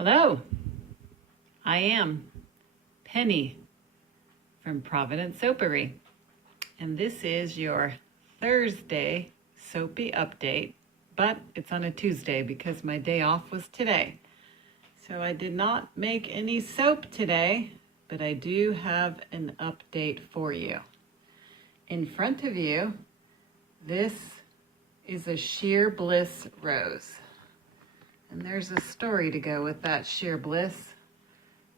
Hello, I am Penny from Providence Soapery, and this is your Thursday soapy update, but it's on a Tuesday because my day off was today. So I did not make any soap today, but I do have an update for you. In front of you, this is a Sheer Bliss rose. And there's a story to go with that sheer bliss,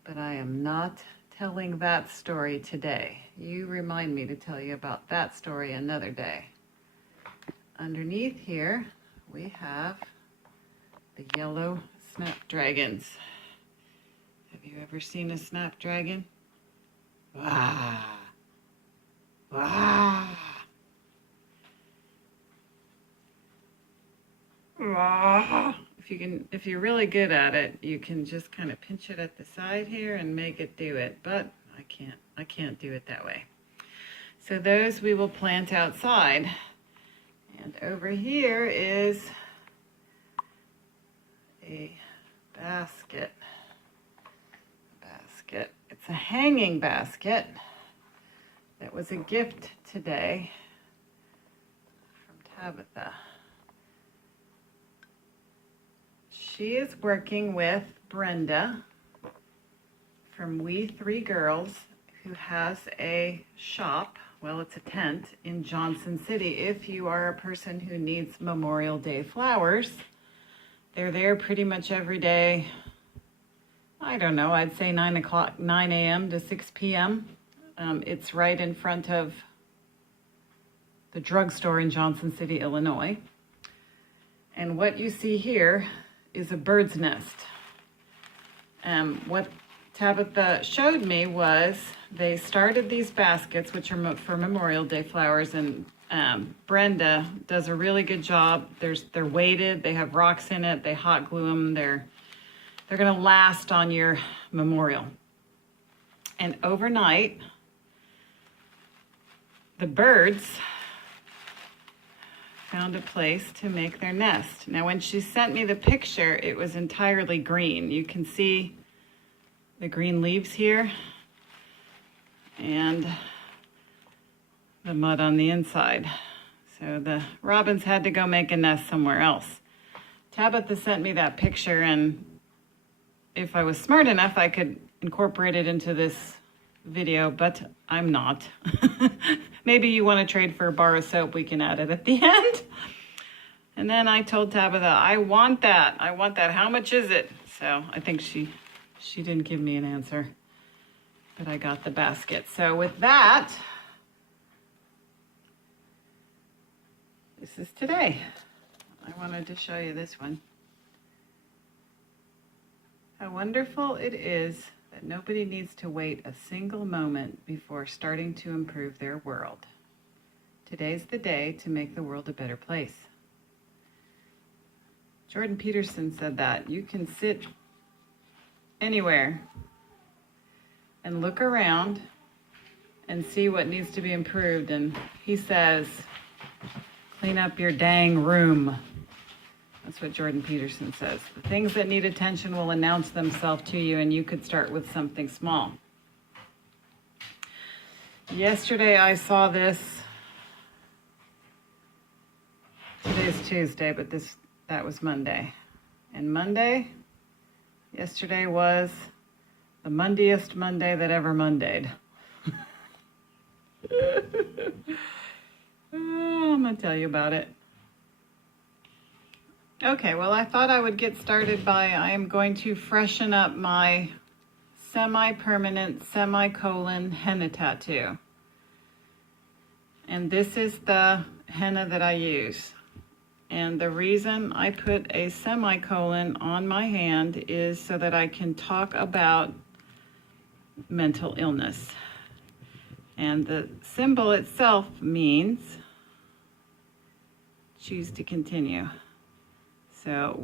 but I am not telling that story today. You remind me to tell you about that story another day. Underneath here, we have the yellow snapdragons. Have you ever seen a snapdragon? Wow. Wow. Wow. If you're really good at it, you can just kind of pinch it at the side here and make it do it, but I can't do it that way. So those we will plant outside. And over here is a basket. It's a hanging basket that was a gift today from Tabitha. She is working with Brenda from We Three Girls, who has a shop, well, it's a tent in Johnson City. If you are a person who needs Memorial Day flowers, they're there pretty much every day. I don't know, I'd say 9 a.m. to 6 p.m. It's right in front of the drugstore in Johnson City, Illinois. And what you see here is a bird's nest. What Tabitha showed me was they started these baskets, which are for Memorial Day flowers, and Brenda does a really good job. They're weighted, they have rocks in it, they hot glue them, they're gonna last on your memorial. And overnight, the birds found a place to make their nest. Now, when she sent me the picture, it was entirely green. You can see the green leaves here and the mud on the inside. So the robins had to go make a nest somewhere else. Tabitha sent me that picture, and if I was smart enough, I could incorporate it into this video, but I'm not. Maybe you want to trade for a bar of soap, we can add it at the end. And then I told Tabitha, I want that, how much is it? So I think she didn't give me an answer, but I got the basket. So with that, this is today. I wanted to show you this one. How wonderful it is that nobody needs to wait a single moment before starting to improve their world. Today's the day to make the world a better place. Jordan Peterson said that. You can sit anywhere and look around and see what needs to be improved. And he says, clean up your dang room. That's what Jordan Peterson says. The things that need attention will announce themselves to you, and you could start with something small. Yesterday I saw this. Today's Tuesday, but that was Monday. And yesterday was the Mondayest Monday that ever Mondayed. I'm gonna tell you about it. Okay, well, I thought I would get started I am going to freshen up my semi-permanent semicolon henna tattoo. And this is the henna that I use. And the reason I put a semicolon on my hand is so that I can talk about mental illness. And the symbol itself means choose to continue. So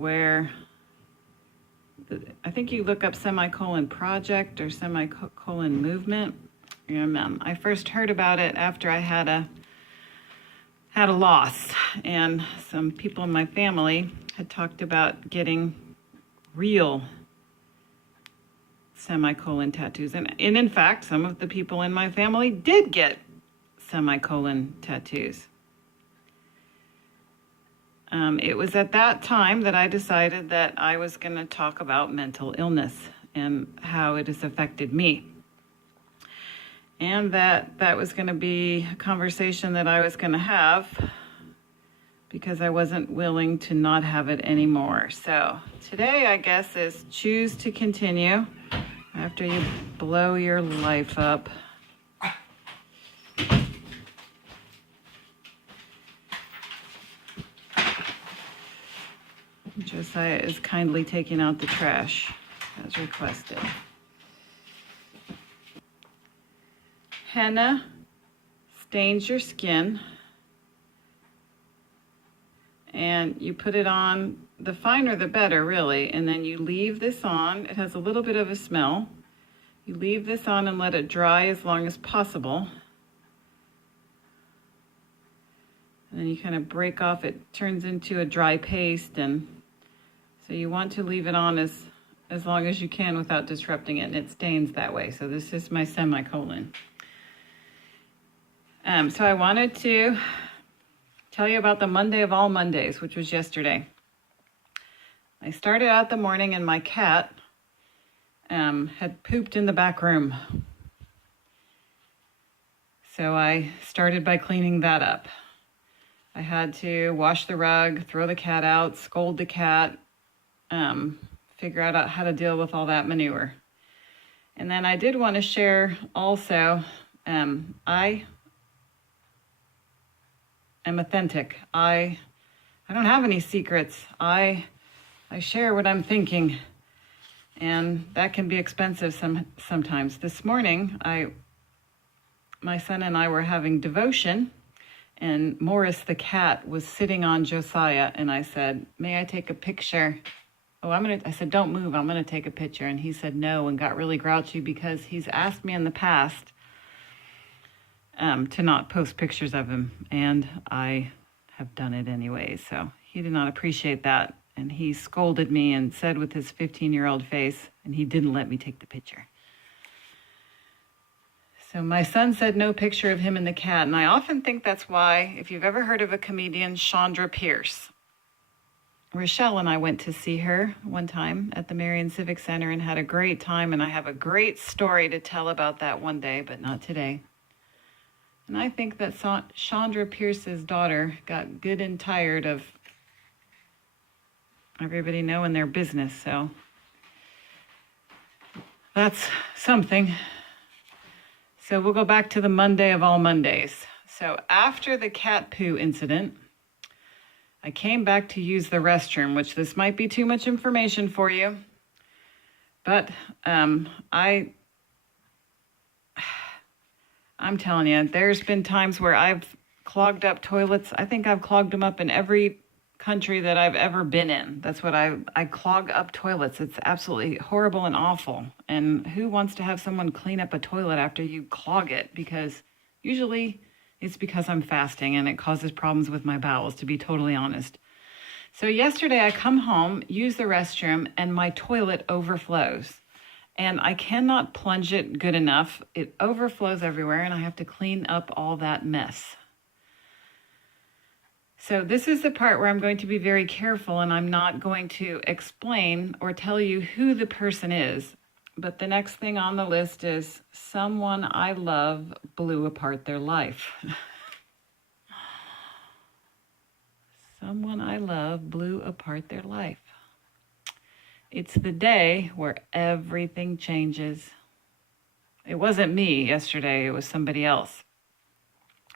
I think you look up semicolon project or semicolon movement. I first heard about it after I had a loss, and some people in my family had talked about getting real semicolon tattoos. And in fact, some of the people in my family did get semicolon tattoos. It was at that time that I decided that I was going to talk about mental illness and how it has affected me. And that was going to be a conversation that I was going to have because I wasn't willing to not have it anymore. So today, I guess, is choose to continue after you blow your life up. Josiah is kindly taking out the trash as requested. Henna stains your skin, and you put it on, the finer the better, really, and then you leave this on. It has a little bit of a smell. You leave this on and let it dry as long as possible. And then you kind of break off, it turns into a dry paste, and so you want to leave it on as long as you can without disrupting it, and it stains that way. So this is my semicolon. So I wanted to tell you about the Monday of all Mondays, which was yesterday. I started out the morning and my cat had pooped in the back room. So I started by cleaning that up. I had to wash the rug, throw the cat out, scold the cat, figure out how to deal with all that manure. And then I did want to share also, I am authentic. I don't have any secrets. I share what I'm thinking, and that can be expensive sometimes. This morning, my son and I were having devotion, and Morris the cat was sitting on Josiah, and I said, "May I take a picture?" I said, "Don't move, I'm gonna take a picture." And he said no and got really grouchy because he's asked me in the past to not post pictures of him, and I have done it anyway. So he did not appreciate that, and he scolded me and said with his 15-year-old face, and he didn't let me take the picture. So my son said no picture of him and the cat, and I often think that's why, if you've ever heard of a comedian, Chandra Pierce, Rochelle and I went to see her one time at the Marion Civic Center and had a great time, and I have a great story to tell about that one day, but not today. And I think that Chandra Pierce's daughter got good and tired of everybody knowing their business, so that's something. So we'll go back to the Monday of all Mondays. So after the cat poo incident, I came back to use the restroom, which this might be too much information for you, but I'm telling you, there's been times where I've clogged up toilets. I think I've clogged them up in every country that I've ever been in. That's what I clog up toilets. It's absolutely horrible and awful. And who wants to have someone clean up a toilet after you clog it? Because usually it's because I'm fasting and it causes problems with my bowels, to be totally honest. So yesterday I come home, use the restroom, and my toilet overflows. And I cannot plunge it good enough. It overflows everywhere, and I have to clean up all that mess. So this is the part where I'm going to be very careful, and I'm not going to explain or tell you who the person is. But the next thing on the list is someone I love blew apart their life. Someone I love blew apart their life. It's the day where everything changes. It wasn't me yesterday, it was somebody else.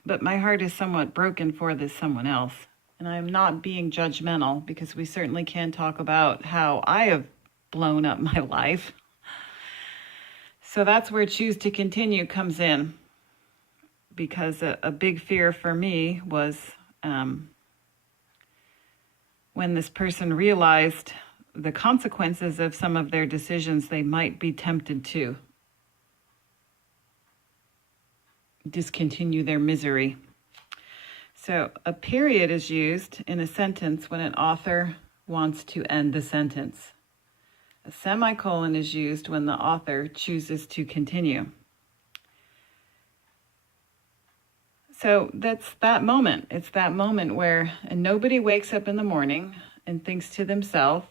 But my heart is somewhat broken for this someone else. And I'm not being judgmental, because we certainly can talk about how I have blown up my life. So that's where choose to continue comes in. Because a big fear for me was when this person realized the consequences of some of their decisions, they might be tempted to discontinue their misery. So a period is used in a sentence when an author wants to end the sentence. A semicolon is used when the author chooses to continue. So that's that moment. It's that moment where nobody wakes up in the morning and thinks to themselves,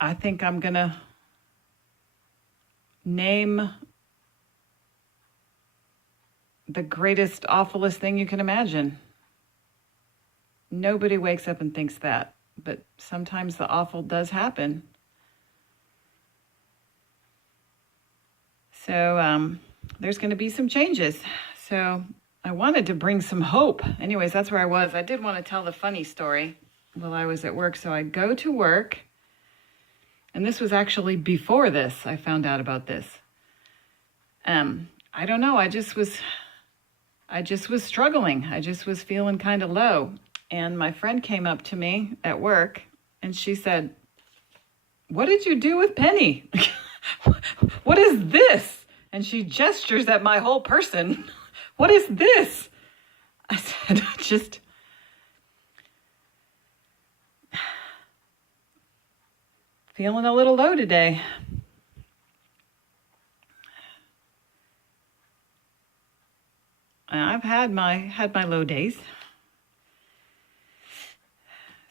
I think I'm going to name the greatest, awfulest thing you can imagine. Nobody wakes up and thinks that, but sometimes the awful does happen. So there's going to be some changes. So I wanted to bring some hope. Anyways, that's where I was. I did want to tell the funny story while I was at work. So I go to work, and this was actually before this. I found out about this. I don't know. I just was struggling. I just was feeling kind of low. And my friend came up to me at work, and she said, "What did you do with Penny? What is this?" And she gestures at my whole person. "What is this?" I said, "Just feeling a little low today." I've had my low days.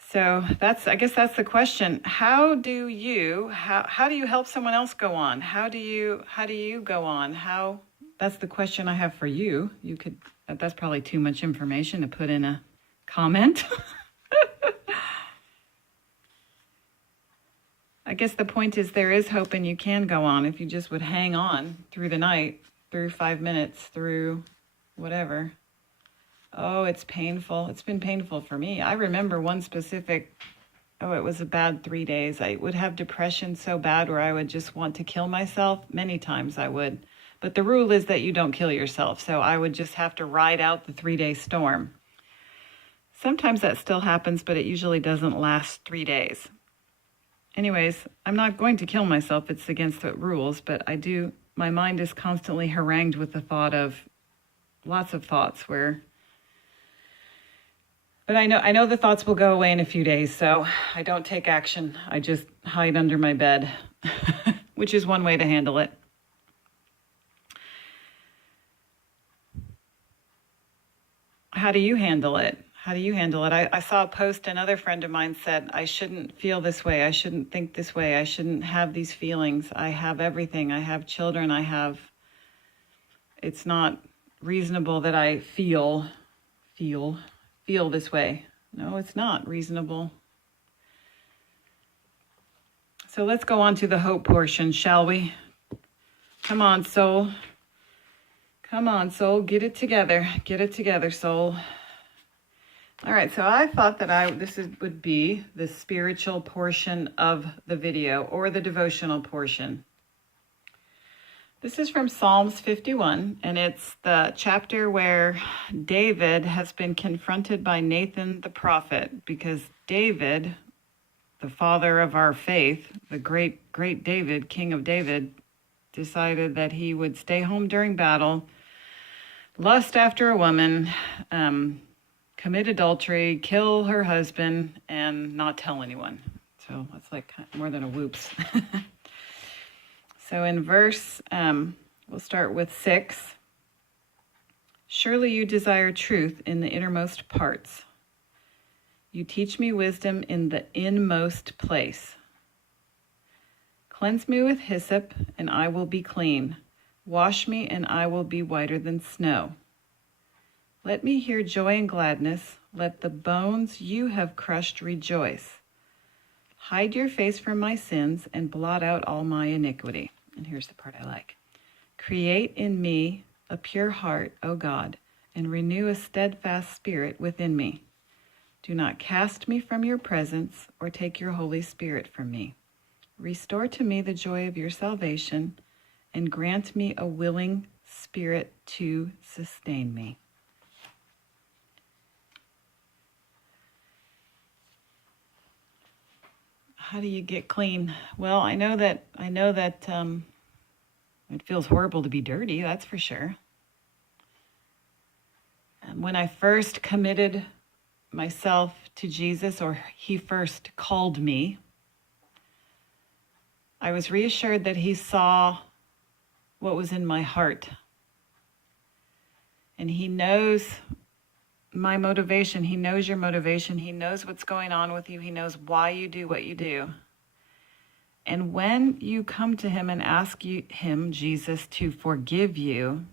So I guess that's the question. How do you help someone else go on? How do you go on? That's the question I have for you. That's probably too much information to put in a comment. I guess the point is there is hope and you can go on if you just would hang on through the night, through 5 minutes, through whatever. Oh, it's painful. It's been painful for me. I remember one specific, it was a bad 3 days. I would have depression so bad where I would just want to kill myself. Many times I would. But the rule is that you don't kill yourself. So I would just have to ride out the 3-day storm. Sometimes that still happens, but it usually doesn't last 3 days. Anyways, I'm not going to kill myself. It's against the rules, but my mind is constantly harangued with the thought of lots of thoughts but I know the thoughts will go away in a few days, so I don't take action. I just hide under my bed, which is one way to handle it. How do you handle it? I saw a post, another friend of mine said, I shouldn't feel this way. I shouldn't think this way. I shouldn't have these feelings. I have everything. I have children. It's not reasonable that I feel this way. No, it's not reasonable. So let's go on to the hope portion, shall we? Come on, soul. Get it together, soul. All right, so I thought that would be the spiritual portion of the video, or the devotional portion. This is from Psalms 51, and it's the chapter where David has been confronted by Nathan the prophet, because David, the father of our faith, the great David, King of David, decided that he would stay home during battle, lust after a woman, commit adultery, kill her husband, and not tell anyone. So that's like more than a whoops. So in verse, we'll start with 6. Surely you desire truth in the innermost parts. You teach me wisdom in the inmost place. Cleanse me with hyssop, and I will be clean. Wash me, and I will be whiter than snow. Let me hear joy and gladness. Let the bones you have crushed rejoice. Hide your face from my sins and blot out all my iniquity. And here's the part I like. Create in me a pure heart, O God, and renew a steadfast spirit within me. Do not cast me from your presence or take your Holy Spirit from me. Restore to me the joy of your salvation and grant me a willing spirit to sustain me. How do you get clean? Well, I know that it feels horrible to be dirty, that's for sure. And when I first committed myself to Jesus, or he first called me, I was reassured that he saw what was in my heart. And he knows my motivation. He knows your motivation. He knows what's going on with you. He knows why you do what you do. And when you come to him and ask him, Jesus, to forgive you,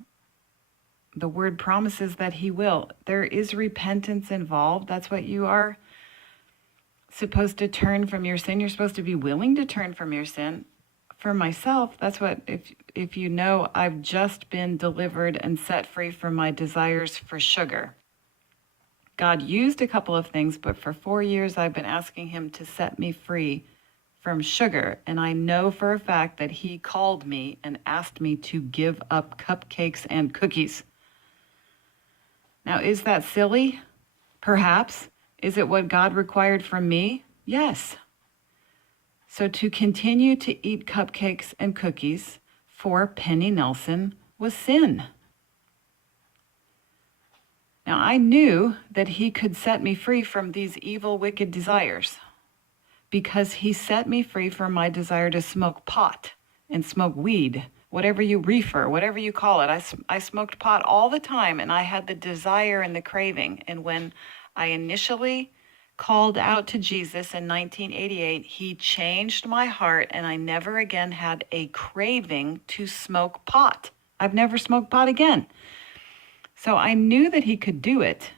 the word promises that he will. There is repentance involved. That's what you are supposed to turn from your sin. You're supposed to be willing to turn from your sin. For myself, that's what, if you know, I've just been delivered and set free from my desires for sugar. God used a couple of things, but for 4 years I've been asking him to set me free from sugar. And I know for a fact that he called me and asked me to give up cupcakes and cookies. Now, is that silly? Perhaps. Is it what God required from me? Yes. So to continue to eat cupcakes and cookies for Penny Nelson was sin. Now, I knew that he could set me free from these evil, wicked desires because he set me free from my desire to smoke pot and smoke weed, whatever you reefer, whatever you call it. I smoked pot all the time, and I had the desire and the craving. And when I initially called out to Jesus in 1988, he changed my heart, and I never again had a craving to smoke pot. I've never smoked pot again. So I knew that he could do it,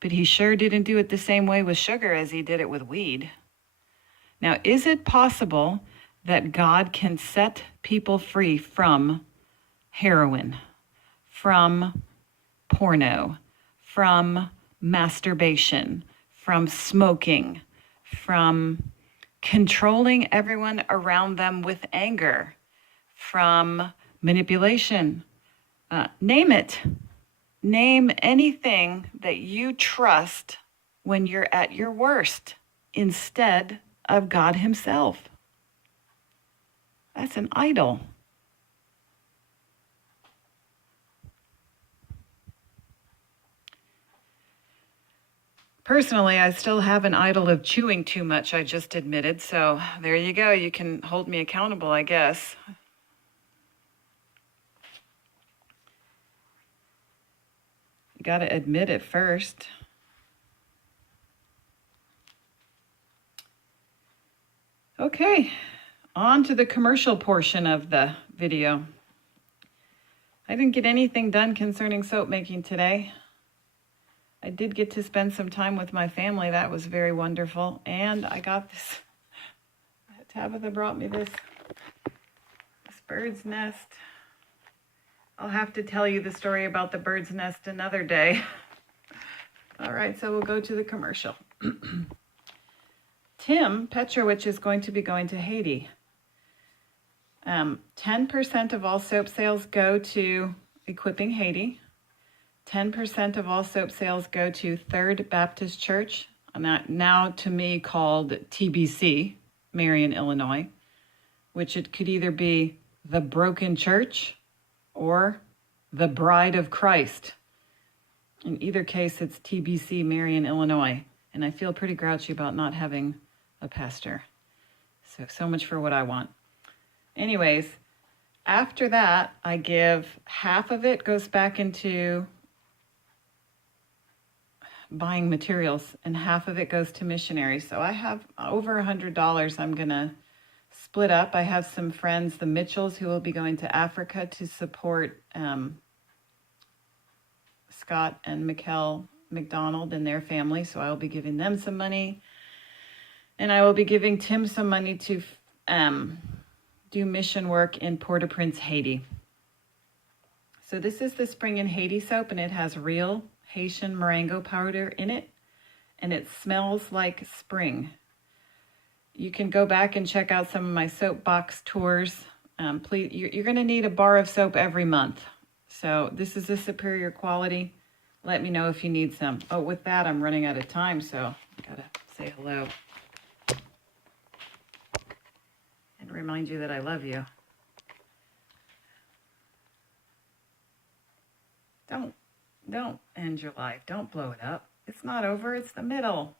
but he sure didn't do it the same way with sugar as he did it with weed. Now, is it possible that God can set people free from heroin, from porno, from masturbation, from smoking, from controlling everyone around them with anger, from manipulation? Name it. Name anything that you trust when you're at your worst instead of God himself. That's an idol. Personally, I still have an idol of chewing too much, I just admitted. So there you go. You can hold me accountable, I guess. You got to admit it first. Okay, on to the commercial portion of the video. I didn't get anything done concerning soap making today. I did get to spend some time with my family. That was very wonderful. And I got this, Tabitha brought me this bird's nest. I'll have to tell you the story about the bird's nest another day. All right, so we'll go to the commercial. Tim Petrovich is going to be going to Haiti. 10% of all soap sales go to Equipping Haiti. 10% of all soap sales go to Third Baptist Church, now to me called TBC, Marion, Illinois, which it could either be the Broken Church or the Bride of Christ. In either case, it's TBC, Marion, Illinois. And I feel pretty grouchy about not having a pastor. So much for what I want. Anyways, after that, I give half of it goes back into buying materials, and half of it goes to missionaries. So I have over $100 I'm going to split up. I have some friends, the Mitchells, who will be going to Africa to support Scott and Mikkel McDonald and their family. So I will be giving them some money. And I will be giving Tim some money to do mission work in Port-au-Prince, Haiti. So this is the Spring in Haiti soap, and it has real Haitian Marengo powder in it, and it smells like spring. You can go back and check out some of my soapbox tours. Please, you're going to need a bar of soap every month. So this is a superior quality. Let me know if you need some. Oh, with that, I'm running out of time, so I gotta say hello and remind you that I love you. Don't end your life. Don't blow it up. It's not over. It's the middle.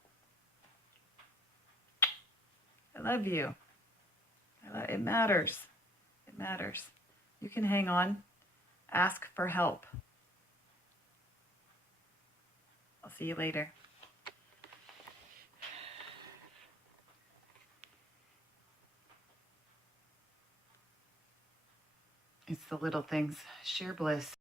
love you. It matters. It matters. You can hang on. Ask for help. I'll see you later. It's the little things. Share bliss.